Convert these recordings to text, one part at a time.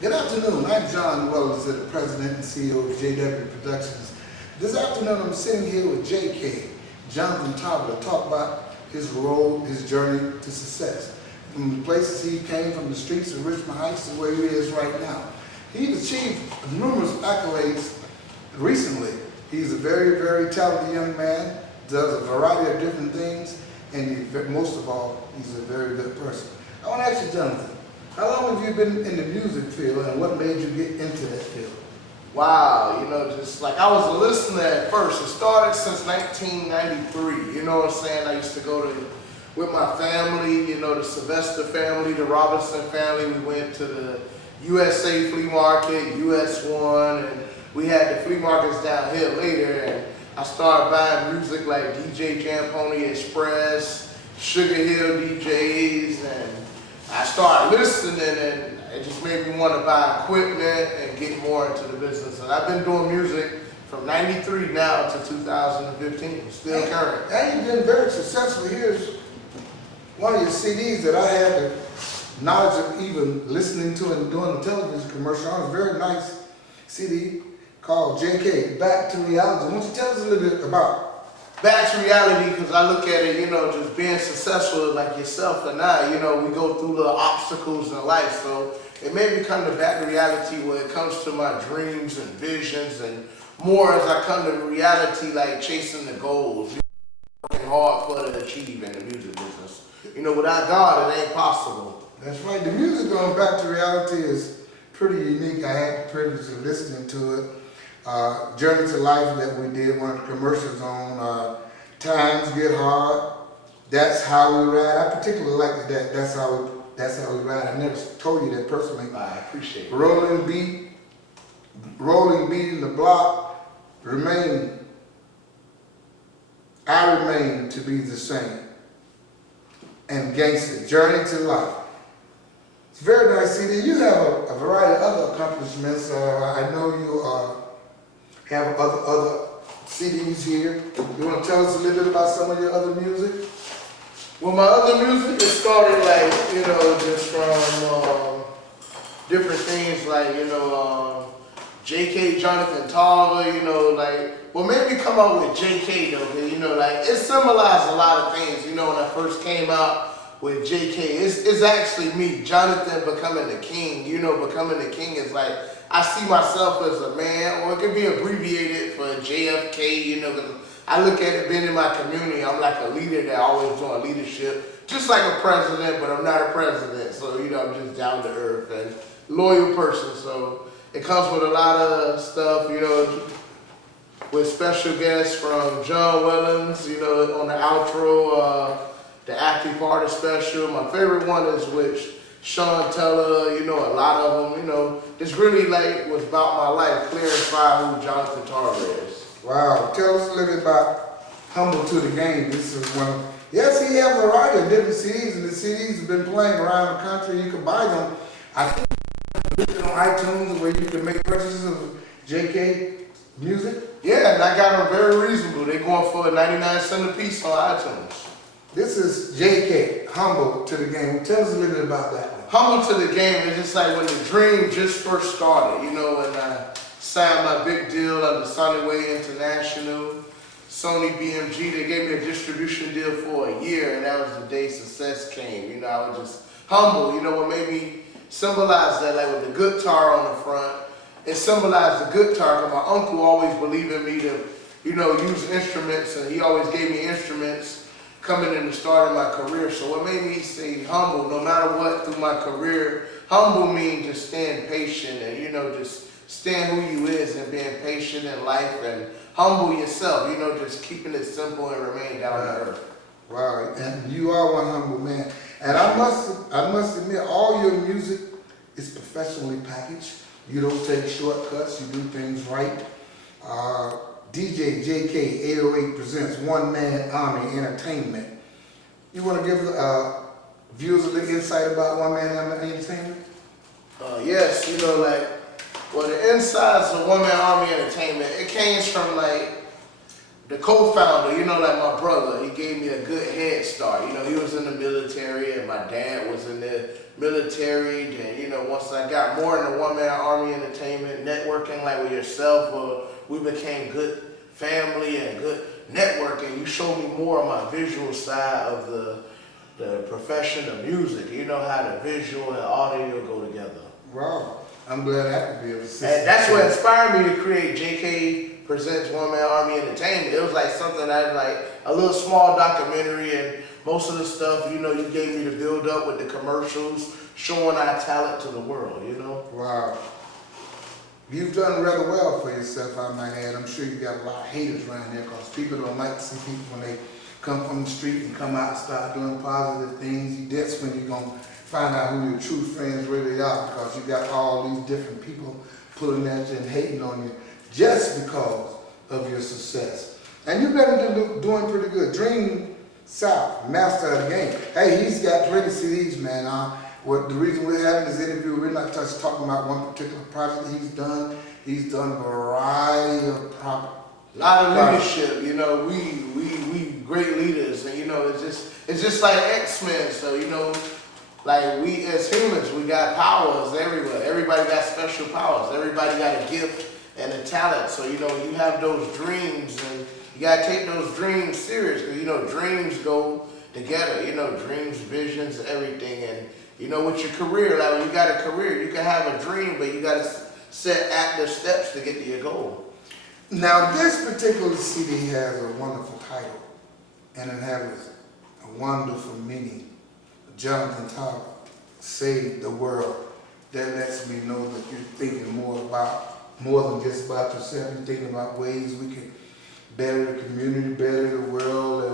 Good afternoon. I'm John Wellens, the President and CEO of JW Productions. This afternoon, I'm sitting here with JK, Jonathan Tarver, to talk about his role, his journey to success. From the places he came from, the streets of Richmond Heights, to where he is right now. He's achieved numerous accolades recently. He's a very, very talented young man, does a variety of different things, and most of all, he's a very good person. I want to ask you, Jonathan, how long have you been in the music field, and what made you get into that field? Wow, just like I was a listener at first. It started since 1993, you know what I'm saying? I used to go with my family, the Sylvester family, the Robinson family. We went to the USA flea market, US One, and we had the flea markets down here later, and I started buying music like DJ Jam Pony Express, Sugar Hill DJs, and I started listening, and it just made me want to buy equipment and get more into the business. And I've been doing music from 93 now to 2015, still current. And you've been very successful. Here's one of your CDs that I had the knowledge of even listening to and doing the television commercial. It was a very nice CD called JK, Back to Reality. Why don't you tell us a little bit about Back to reality, because I look at it, just being successful like yourself and I, we go through little obstacles in life. So it made me come to back to reality when it comes to my dreams and visions, and more as I come to reality, like chasing the goals, working hard for to achieve in the music business. Without God, it ain't possible. That's right. The music going back to reality is pretty unique. I had the privilege of listening to it. Journey to Life that we did, one of the commercials on Times Get Hard. That's How We Ride. I particularly like that. That's how we ride. I never told you that personally. I appreciate it. Rolling beat in the block. I remain to be the same. And Gangster, Journey to Life. It's a very nice CD. You have a variety of other accomplishments. I know you have other CDs here. You want to tell us a little bit about some of your other music? Well, my other music, it started just from different things like, JK, Jonathan Tarver, what made me come out with JK though, it symbolized a lot of things, when I first came out with JK. It's actually me, Jonathan, becoming the king. Becoming the king is like, I see myself as a man, or it could be abbreviated for JFK, because I look at it being in my community, I'm like a leader that always doing leadership, just like a president, but I'm not a president. So, I'm just down to earth and loyal person. So it comes with a lot of stuff, with special guests from John Wellens, on the outro, the acting part is special. My favorite one is with Sean Teller, a lot of them, this really was about my life, clarify who Jonathan Tarver is. Wow, tell us a little bit about Humble to the Game. This is one, yes, he has a variety of different CDs, and the CDs have been playing around the country. You can buy them. I think on iTunes where you can make purchases of JK music. Yeah, and I got them very reasonable. They're going for 99 cents a piece on iTunes. This is JK, Humble to the Game. Tell us a little bit about that one. Humble to the Game is just like when the dream just first started, when I signed my big deal under Sunnyway International, Sony BMG. They gave me a distribution deal for a year, and that was the day success came. I was just humble. What made me symbolize that, like with the guitar on the front, it symbolized the guitar, because my uncle always believed in me to, use instruments, and he always gave me instruments coming in the start of my career. So what made me say humble, no matter what through my career, humble means just staying patient and, just staying who you is and being patient in life and humble yourself, just keeping it simple and remain down to earth. Wow, and you are one humble man. And I must admit, all your music is professionally packaged. You don't take shortcuts, you do things right. DJ JK 808 presents One Man Army Entertainment. You want to give viewers a little insight about One Man Army Entertainment? Yes, the insides of One Man Army Entertainment, it came from the co-founder, you know, like my brother, he gave me a good head start. You know, he was in the military and my dad was in the military. And, you know, once I got more in the one-man army entertainment, networking like with yourself, we became good family and good networking. You showed me more of my visual side of the profession of music. You know how the visual and audio go together. Wow. I'm glad I could be of assistance. And that's what inspired me to create JK Presents One Man Army Entertainment. It was like something that like a little small documentary, and most of the stuff, you know, you gave me to build up with the commercials, showing our talent to the world, you know? Wow. You've done rather well for yourself, I might add. I'm sure you got a lot of haters around here because people don't like to see people when they come from the street and come out and start doing positive things. That's when you're going to find out who your true friends really are, because you got all these different people pulling at you and hating on you just because of your success. And you've been doing pretty good. Dream South, master of the game. Hey, he's got 20 CDs, man. The reason we're having this interview, we're not just talking about one particular project he's done. He's done a variety of projects. A lot of leadership, you know, we great leaders, and you know, it's just like X-Men. So, you know, like we as humans, we got powers everywhere. Everybody got special powers. Everybody got a gift and a talent. So, you know, you have those dreams, and you gotta take those dreams serious, because you know, dreams go together. You know, dreams, visions, everything. And you know, with your career, like when you got a career, you can have a dream, but you gotta set active steps to get to your goal. Now, this particular CD has a wonderful title, and it has a wonderful meaning. Jonathan Tarver, Save the World. That lets me know that you're thinking more than just about yourself. You're thinking about ways we can better the community, better the world,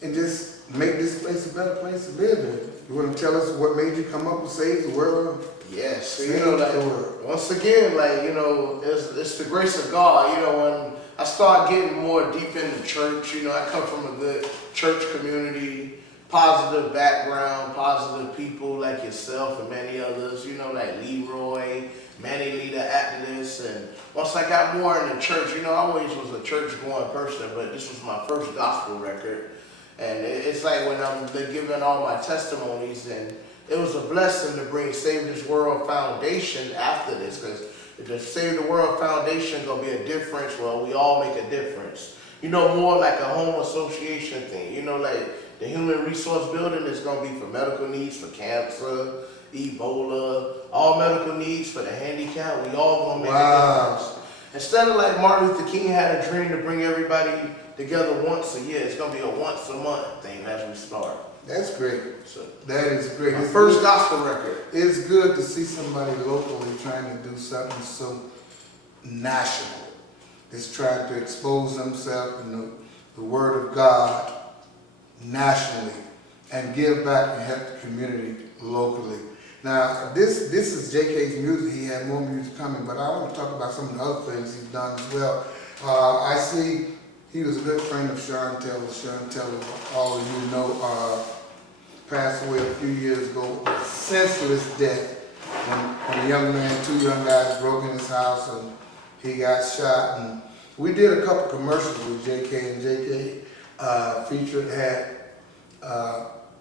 and just make this place a better place to live in. You want to tell us what made you come up with Save the World? Yes, so, you know, like, once again, like, you know, it's the grace of God. You know, when I start getting more deep into church, you know, I come from a good church community, positive background, positive people like yourself and many others, you know, like Leroy, Manny Leader activists. And once I got more in the church, you know, I always was a church-going person, but this was my first gospel record. And it's like when I'm giving all my testimonies, and it was a blessing to bring Save This World Foundation after this, because the Save the World Foundation gonna be a difference. Well, we all make a difference. You know, more like a home association thing. You know, like the human resource building is gonna be for medical needs, for cancer, Ebola, all medical needs for the handicapped. We all gonna make a difference. Instead of like Martin Luther King had a dream to bring everybody together once a year, it's gonna be a once a month thing as we start. That's great. So that is great. My first gospel record. It's good to see somebody locally trying to do something so national. It's trying to expose themselves in the Word of God nationally and give back and help the community locally. Now, this is JK's music. He had more music coming, but I want to talk about some of the other things he's done as well. I see he was a good friend of Sean Taylor. Sean Taylor, all of you know, passed away a few years ago, a senseless death when a young man, two young guys broke in his house and he got shot. And we did a couple commercials with JK, and JK featured had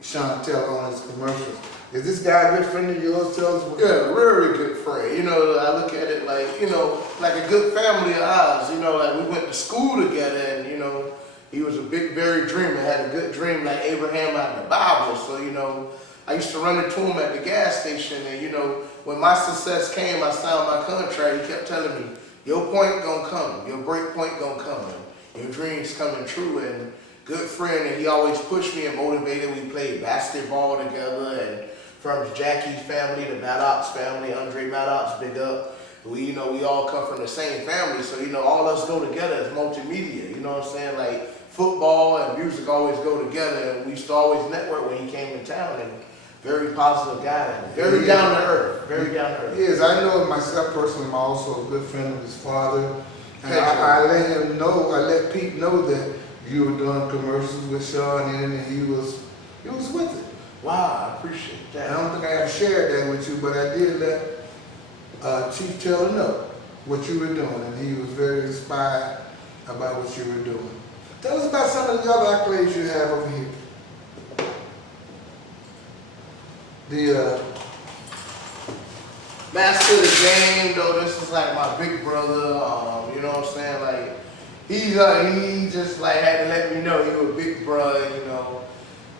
Sean Taylor on his commercials. Is this guy a good friend of yours? Tell us. Yeah, very good friend. You know, I look at it like, you know, like a good family of ours. You know, like we went to school together, and, you know, he was a big, very dreamer, had a good dream like Abraham out of the Bible. So, you know, I used to run into him at the gas station, and, you know, when my success came, I signed my contract. He kept telling me, your point gonna come, your break point gonna come, and your dreams coming true. And good friend, and he always pushed me and motivated. We played basketball together, and from Jackie's family, the Maddox family, Andre Maddox, big up. We, you know, we all come from the same family, so, you know, all us go together as multimedia, you know what I'm saying? Like, football and music always go together, and we used to always network when he came in town, and very positive guy, and very down to earth, very down to earth. Yes, I know myself personally, I'm also a good friend of his father, and I let him know, I let Pete know that you were doing commercials with Sean, and he was with it. Wow, I appreciate that. I don't think I ever shared that with you, but I did let Chief Taylor know what you were doing, and he was very inspired about what you were doing. Tell us about some of the other accolades you have over here. The master of the game, though, this is like my big brother, you know what I'm saying? Like, he just like had to let me know he was a big brother,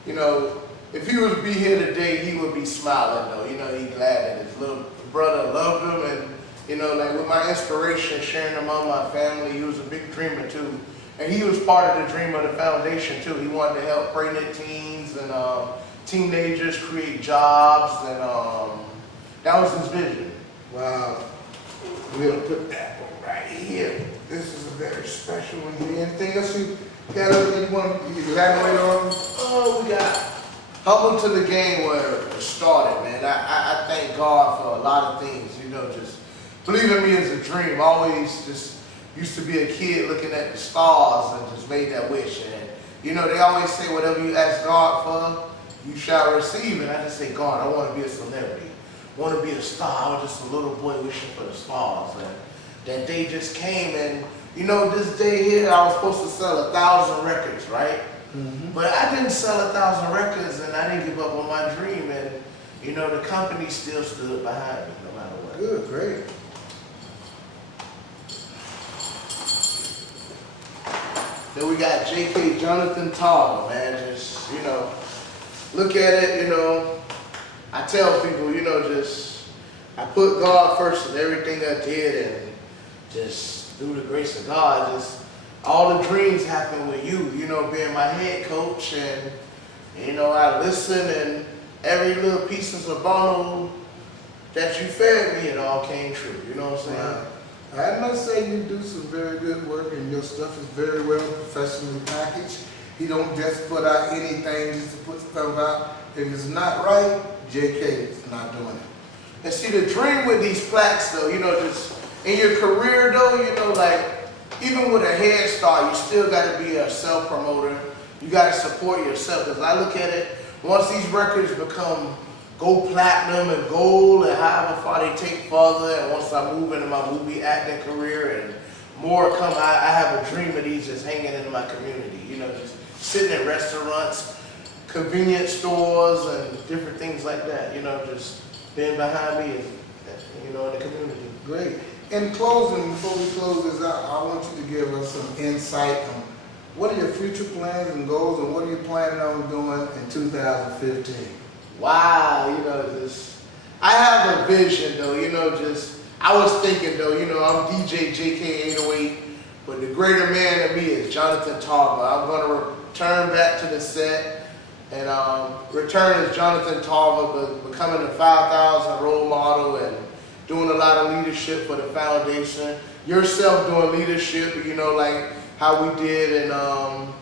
you know, if he was to be here today, he would be smiling though, you know, he glad that his little brother loved him, and you know, like with my inspiration, sharing among my family, he was a big dreamer too. And he was part of the Dream of the Foundation too. He wanted to help pregnant teens and teenagers create jobs, and that was his vision. wow, we'll put that one right here. This is a very special one. Anything else you got you want to elaborate on? Oh, we got Humble to the Game where it started, man. I thank God for a lot of things, you know, just believing me as a dream. I always just used to be a kid looking at the stars and just made that wish. And, you know, they always say whatever you ask God for, you shall receive. And I just say, God, I want to be a celebrity. I want to be a star. I was just a little boy wishing for the stars. And that day just came, and, you know, this day here, I was supposed to sell 1,000 records, right? Mm-hmm. But I didn't sell 1,000 records, and I didn't give up on my dream. And, you know, the company still stood behind me no matter what. Good, great. Then we got J.K. Jonathan Tarver, man. Just, you know, look at it, you know. I tell people, you know, just, I put God first in everything I did, and just through the grace of God, just all the dreams happen with you know, being my head coach, and, you know, I listen, and every little piece of bottle that you fed me, it all came true, you know what I'm saying? Wow. I must say you do some very good work, and your stuff is very well professionally packaged. You don't just put out anything just to put stuff out. If it's not right, JK is not doing it. And see, the dream with these plaques though, you know, just in your career though, you know, like even with a head start, you still got to be a self-promoter. You got to support yourself, because I look at it, once these records become go platinum and gold and however far they take further, and once I move into my movie acting career and more come, I have a dream of these just hanging in my community, you know, just sitting in restaurants, convenience stores, and different things like that, you know, just being behind me, and, you know, in the community. Great. In closing, before we close this out, I want you to give us some insight on what are your future plans and goals, and what are you planning on doing in 2015? Wow, you know, just, I have a vision though, you know, just, I was thinking though, you know, I'm DJ JK808, but the greater man in me is Jonathan Tarver. I'm going to return back to the set and return as Jonathan Tarver, but becoming a 5,000 role model and doing a lot of leadership for the foundation. Yourself doing leadership, you know, like how we did in the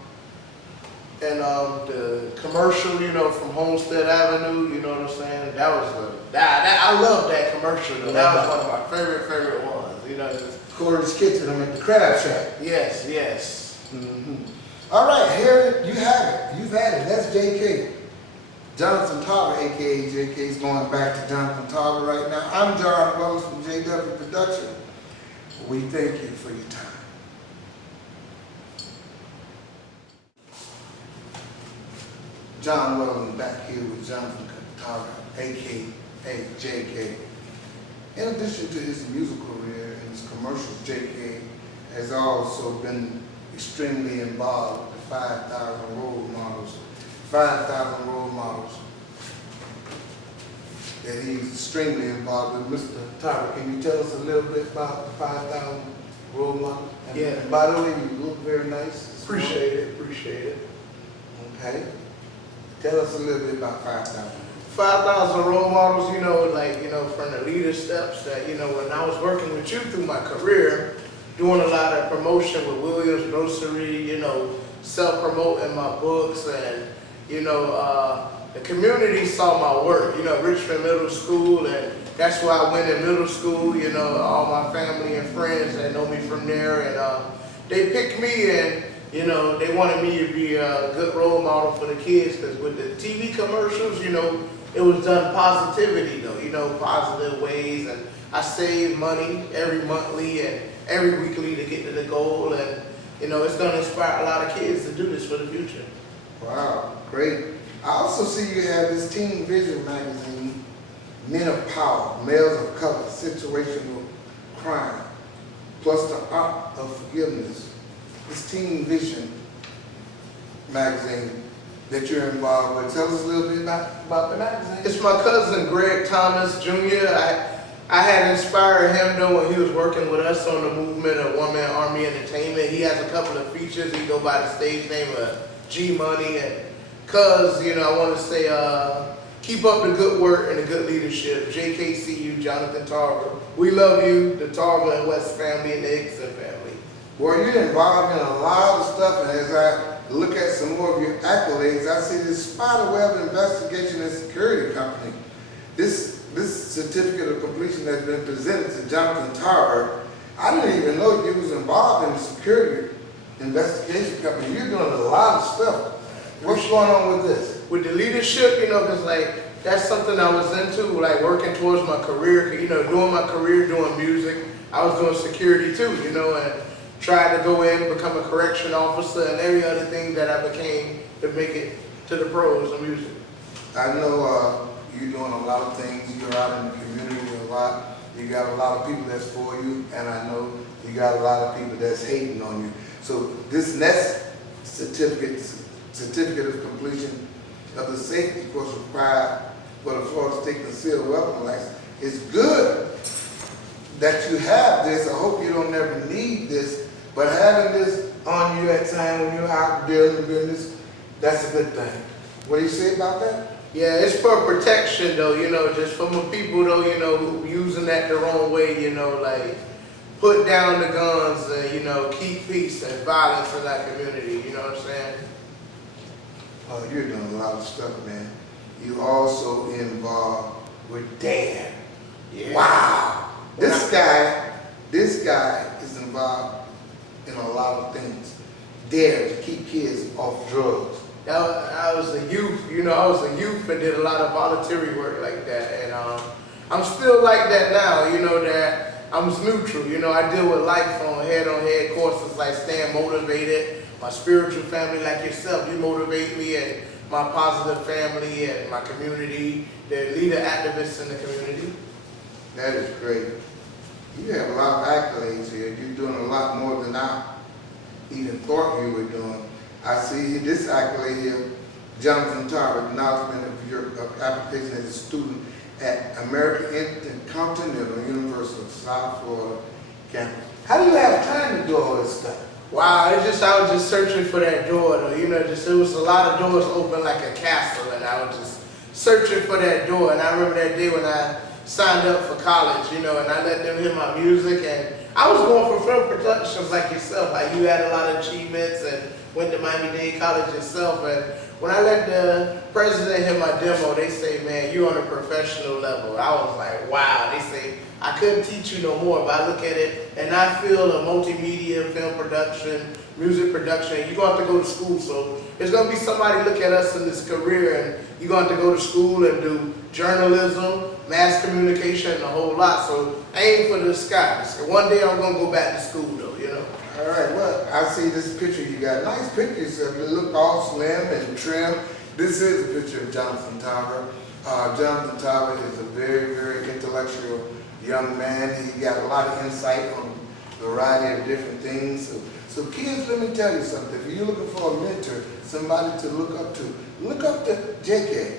commercial, you know, from Homestead Avenue, you know what I'm saying? That was I love that commercial though. That was one of my favorite ones, you know. Just, Corey's Kitchen, I'm at the Crab Shack. yes, yes. Mm-hmm. All right, here you have it. You've had it. That's JK. Jonathan Tarver, a.k.a. JK, is going back to Jonathan Tarver right now. I'm John Wellens from JW Production. We thank you for your time. John Wellens back here with Jonathan Tarver, a.k.a. JK. In addition to his musical career and his commercials, JK has also been extremely involved with the 5,000 role models. 5,000 role models that he's extremely involved with. Mr. Tarver, can you tell us a little bit about the 5,000 role models? And yeah. By the way, you look very nice. Appreciate it. Okay. Tell us a little bit about 5,000. 5,000 role models, you know, like, you know, from the leader steps that, you know, when I was working with you through my career, doing a lot of promotion with Williams Grocery, you know, self-promoting my books, and, you know, the community saw my work, you know, Richmond Middle School, and that's where I went in middle school, you know, all my family and friends that know me from there, and they picked me, and, you know, they wanted me to be a good role model for the kids, because with the TV commercials, you know, it was done positivity though, you know, positive ways, and I saved money every monthly and every weekly to get to the goal, and you know, it's gonna inspire a lot of kids to do this for the future. Wow, great. I also see you have this Teen Vision magazine, Men of Power, Males of Color, Situational Crime, plus the Art of Forgiveness. This Teen Vision magazine that you're involved with. Tell us a little bit about the magazine. It's my cousin Greg Thomas Jr. I had inspired him though when he was working with us on the movement of One Man Army Entertainment. He has a couple of features. He go by the stage name of G Money, and cuz, you know, I want to say keep up the good work and the good leadership. JKCU, Jonathan Tarver. We love you, the Tarver and West family and the Hickson family. Well, you're involved in a lot of stuff, and as I look at some more of your accolades, I see this Spiderweb Investigation and Security Company. This certificate of completion has been presented to Jonathan Tarver. I didn't even know you was involved in the security investigation company. You're doing a lot of stuff. What's going on with this? With the leadership, you know, because like that's something I was into, like working towards my career, you know, doing my career, doing music. I was doing security too, you know, and tried to go in, become a correction officer and every other thing that I became to make it to the pros of music. I know you're doing a lot of things. You're out in the community a lot. You got a lot of people that's for you, and I know you got a lot of people that's hating on you. So this next certificate of completion of the safety course required for the Florida State Concealed Weapon License, is good that you have this. I hope you don't never need this, but having this on you at time when you're out dealing business, that's a good thing. What do you say about that? Yeah, it's for protection though, you know, just from the people though, you know, who using that the wrong way, you know, like put down the guns and, you know, keep peace and violence in that community, you know what I'm saying? Oh, you're doing a lot of stuff, man. You also involved with Dan. Yeah. Wow. This guy is involved in a lot of things. Dare to keep kids off drugs. I was a youth, you know, I was a youth and did a lot of voluntary work like that. And I'm still like that now, you know, that I'm neutral. You know, I deal with life on head-on-head courses like staying motivated. My spiritual family like yourself, you motivate me, and my positive family and my community, the leader activists in the community. That is great. You have a lot of accolades here. You're doing a lot more than I even thought you were doing. I see this accolade here, Jonathan Tarver, acknowledgement of your application as a student at American Intercontinental University of South Florida campus. How do you have time to do all this stuff? Wow, it's just, I was just searching for that door though, you know, just, it was a lot of doors open like a castle, and I was just searching for that door. And I remember that day when I signed up for college, you know, and I let them hear my music, and I was going for film productions like yourself, like you had a lot of achievements and went to Miami-Dade College yourself. And when I let the president hear my demo, they say, man, you're on a professional level. I was like, wow. They say, I couldn't teach you no more, but I look at it and I feel a multimedia film production, music production, you're going to have to go to school. So there's going to be somebody look at us in this career, and you're going to have to go to school and do journalism, mass communication, and a whole lot. So aim for the sky. So one day I'm going to go back to school though, you know. All right, well, I see this picture you got. Nice pictures of you. Look all slim and trim. This is a picture of Jonathan Tarver. Jonathan Tarver is a very, very intellectual young man. He got a lot of insight on a variety of different things. So kids, let me tell you something. If you're looking for a mentor, somebody to look up to JK,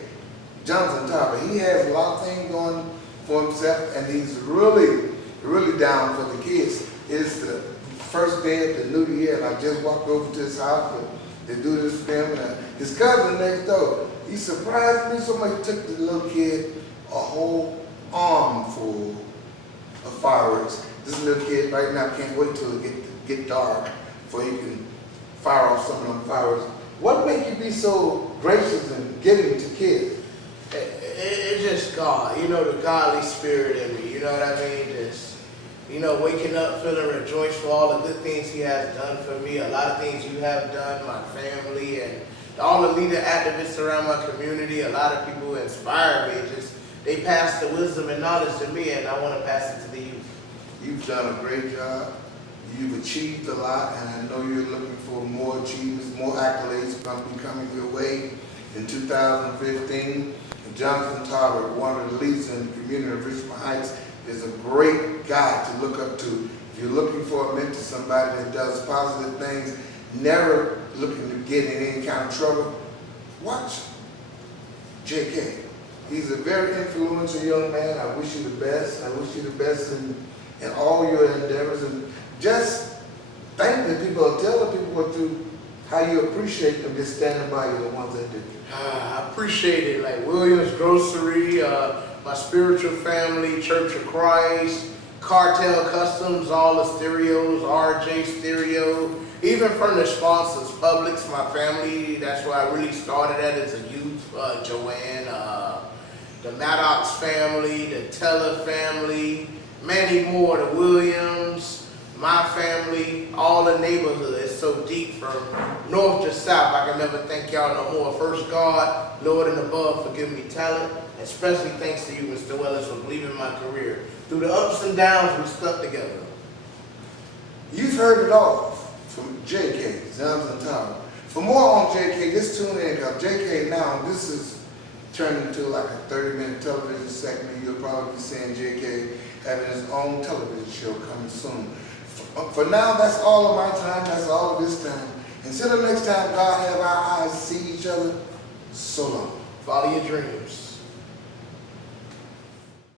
Jonathan Tarver. He has a lot of things going for himself, and he's really, really down for the kids. It's the first day of the new year, and I just walked over to his house to do this film. And his cousin next door, he surprised me so much. He took the little kid a whole armful of fireworks. This little kid right now can't wait till it get dark before he can fire off some of them fireworks. What made you be so gracious and giving to kids? It's just God, you know, the godly spirit in me, you know what I mean? Just, you know, waking up feeling rejoiced for all the good things he has done for me, a lot of things you have done, my family, and all the leader activists around my community. A lot of people inspire me. Just, they pass the wisdom and knowledge to me, and I want to pass it to the youth. You've done a great job. You've achieved a lot, and I know you're looking for more achievements, more accolades coming your way in 2015. And Jonathan Tarver, one of the leaders in the community of Richmond Heights, is a great guy to look up to. If you're looking for a mentor, somebody that does positive things, never looking to get in any kind of trouble, watch JK. He's a very influential young man. I wish you the best. I wish you the best in all your endeavors. And just thank the people, tell the people what to, how you appreciate them just standing by you, the ones that do. I appreciate it, like Williams Grocery, my spiritual family, Church of Christ, Cartel Customs, all the stereos, RJ Stereo, even from the sponsors, Publix, my family, that's where I really started at as a youth, Joanne, the Maddox family, the Teller family, many more, the Williams, my family, all the neighborhood. It's so deep from north to south. I can never thank y'all no more. First, God, Lord and above, forgive me talent. Especially thanks to you, Mr. Wellens, for believing in my career. Through the ups and downs, we stuck together. You've heard it all from JK, Jonathan Tarver. For more on JK, just tune in, because JK now, this is turned into like a 30-minute television segment. You'll probably be seeing JK having his own television show coming soon. For now, that's all of my time. That's all of this time. Until the next time, God have our eyes see each other. So long. Follow your dreams.